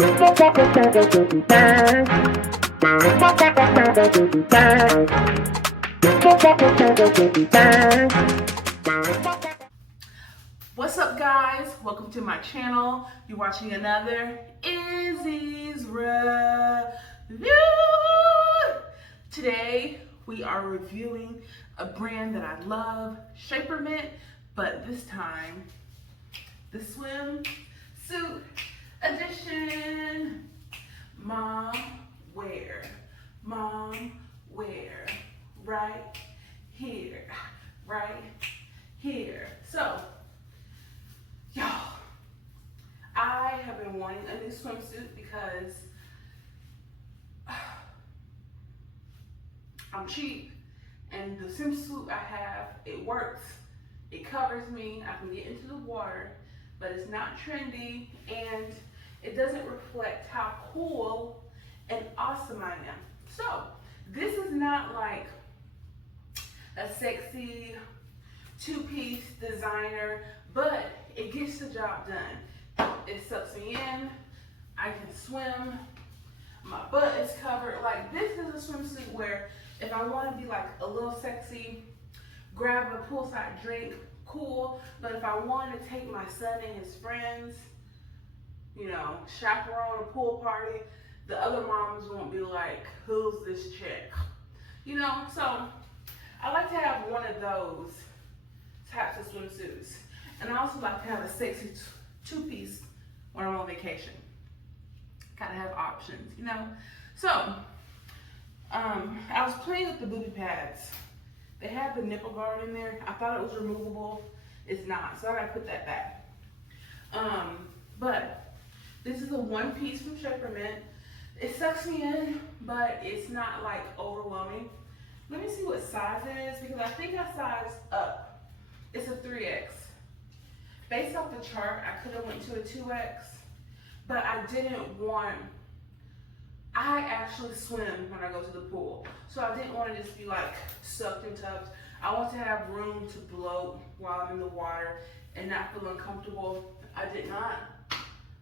What's up, guys? Welcome to my channel. You're watching another Izzy's Review. Today we are reviewing a brand that I love, Shapermint, but this time the swimsuit edition. Mom wear, right here, right here. So, y'all, I have been wanting a new swimsuit because I'm cheap, and the swimsuit I have, it works. It covers me, I can get into the water, but it's not trendy, and it doesn't reflect how cool and awesome I am. So, this is not like a sexy two-piece designer, but it gets the job done. It sucks me in, I can swim, my butt is covered. Like, this is a swimsuit where if I want to be like a little sexy, grab a poolside drink, cool. But if I want to take my son and his friends, you know, chaperone a pool party, the other moms won't be like, who's this chick? You know, so I like to have one of those types of swimsuits. And I also like to have a sexy two-piece when I'm on vacation. Gotta have options, you know? So, I was playing with the booby pads. They have the nipple guard in there. I thought it was removable. It's not, so I gotta put that back. But this is a one piece from Shapermint. It sucks me in, but it's not like overwhelming. Let me see what size it is, because I think I sized up. It's a 3X. Based off the chart, I could have went to a 2X, but I didn't want, I actually swim when I go to the pool. So I didn't want to just be like sucked and tucked. I want to have room to bloat while I'm in the water and not feel uncomfortable. I did not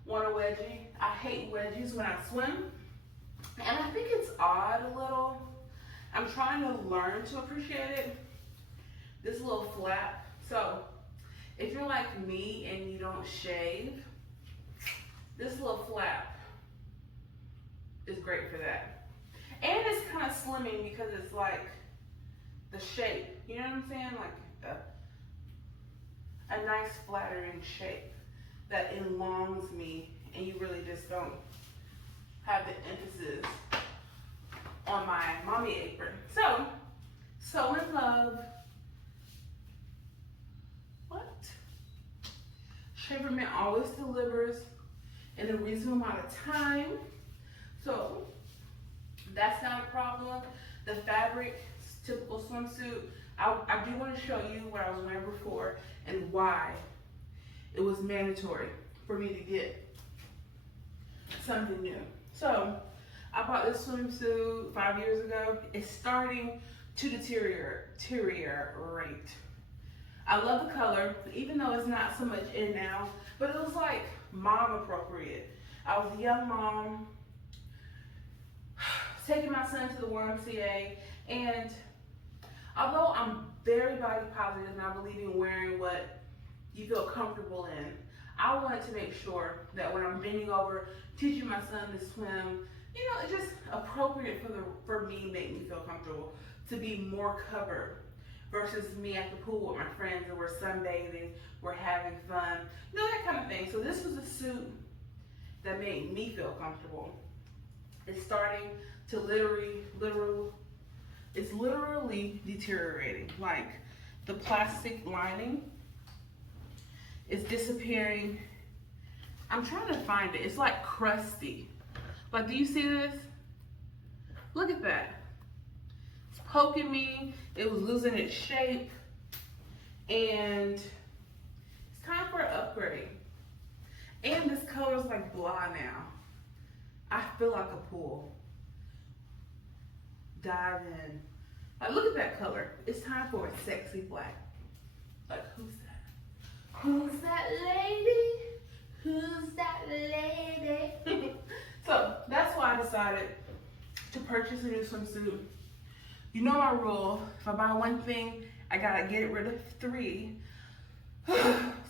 want a wedgie. I hate wedgies when I swim. And I think it's odd a little. I'm trying to learn to appreciate it. This little flap. So if you're like me and you don't shave, this little flap is great for that. And it's kind of slimming because it's like the shape. You know what I'm saying? Like a nice flattering shape that elongs me, and you really just don't have the emphasis on my mommy apron. So in love. What? Shapermint always delivers in a reasonable amount of time. So that's not a problem. The fabric, typical swimsuit. I do want to show you what I was wearing before and why it was mandatory for me to get something new. So I bought this swimsuit 5 years ago. It's starting to deteriorate. I love the color, even though it's not so much in now, but it was like mom appropriate. I was a young mom, taking my son to the YMCA, and although I'm very body positive and I believe in wearing what you feel comfortable in, I wanted to make sure that when I'm bending over, teaching my son to swim, you know, it's just appropriate for me, make me feel comfortable, to be more covered versus me at the pool with my friends and we're sunbathing, we're having fun, you know, that kind of thing. So this was a suit that made me feel comfortable. It's starting to it's literally deteriorating. Like, the plastic lining is disappearing. I'm trying to find it. It's like crusty. Like, do you see this? Look at that. It's poking me. It was losing its shape. And it's time for an upgrade. And this color is like blah now. I feel like a pool. Dive in. Like, look at that color. It's time for a sexy black. Like, who's that? Who's that lady? Who's that lady? decided to purchase a new swimsuit. You know my rule, if I buy one thing, I gotta get rid of 3.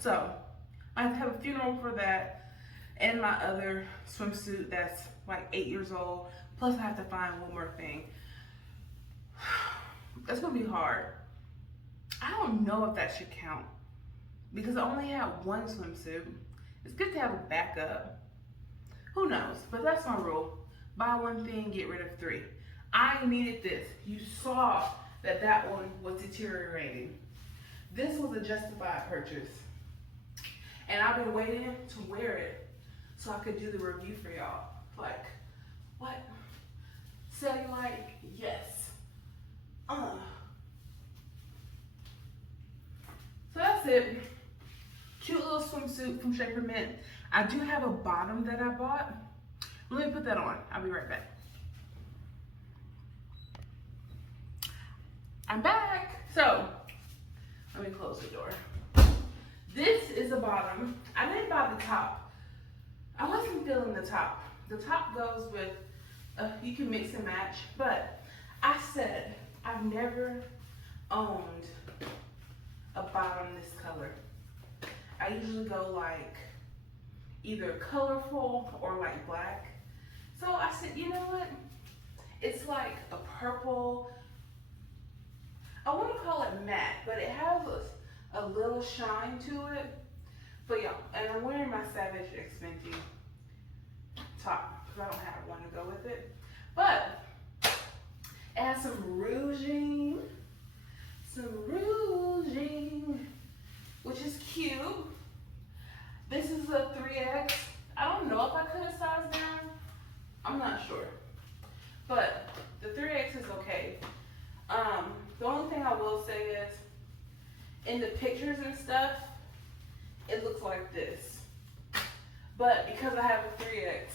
So I have to have a funeral for that and my other swimsuit that's like 8 years old. Plus I have to find one more thing. That's gonna be hard. I don't know if that should count because I only have one swimsuit. It's good to have a backup. Who knows? But that's my rule. Buy one thing, get rid of 3. I needed this. You saw that that one was deteriorating. This was a justified purchase. And I've been waiting to wear it so I could do the review for y'all. Like, what? Cellulite? Yes. So that's it. Cute little swimsuit from Shaper Mint. I do have a bottom that I bought. Let me put that on. I'll be right back. I'm back. So, let me close the door. This is the bottom. I didn't buy the top. I wasn't feeling the top. The top goes with, you can mix and match, but I said I've never owned a bottom this color. I usually go like either colorful or like black. So I said, you know what? It's like a purple, I want to call it matte, but it has a little shine to it. But yeah, and I'm wearing my Savage X Fenty top because I don't have one to go with it. But it has some rouging, which is cute. This is a 3X. I don't know if I could have sized down. I'm not sure. But the 3X is okay. The only thing I will say is, in the pictures and stuff, it looks like this. But because I have a 3X,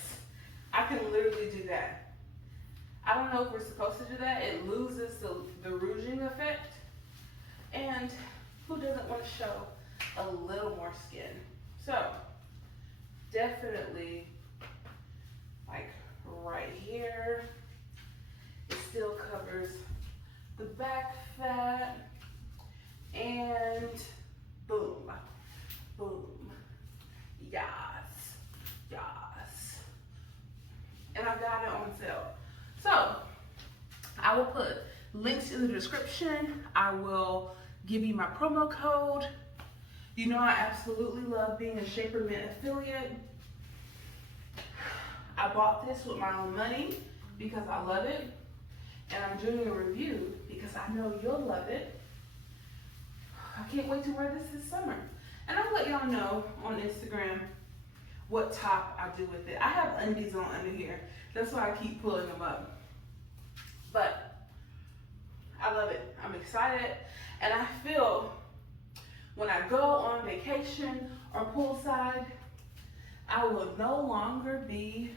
I can literally do that. I don't know if we're supposed to do that. It loses the rouging effect. And who doesn't want to show a little more skin? So, definitely, like right here, it still covers the back fat, and boom, boom, yes, yes. And I got it on sale. So, I will put links in the description. I will give you my promo code. You know I absolutely love being a Shaper Mint affiliate. I bought this with my own money because I love it. And I'm doing a review because I know you'll love it. I can't wait to wear this summer. And I'll let y'all know on Instagram what top I do with it. I have undies on under here. That's why I keep pulling them up. But I love it. I'm excited. And I feel when I go on vacation or poolside, I will no longer be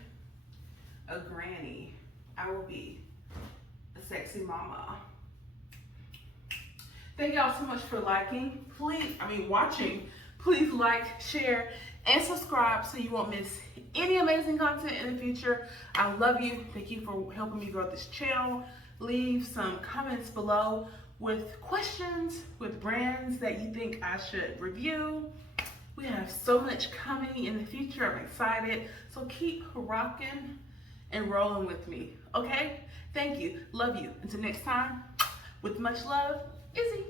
a granny. I will be a sexy mama. Thank y'all so much for watching. Please like, share, and subscribe so you won't miss any amazing content in the future. I love you. Thank you for helping me grow this channel. Leave some comments below with questions, with brands that you think I should review. We have so much coming in the future. I'm excited. So keep rocking and rolling with me, okay? Thank you. Love you. Until next time, with much love, Izzy.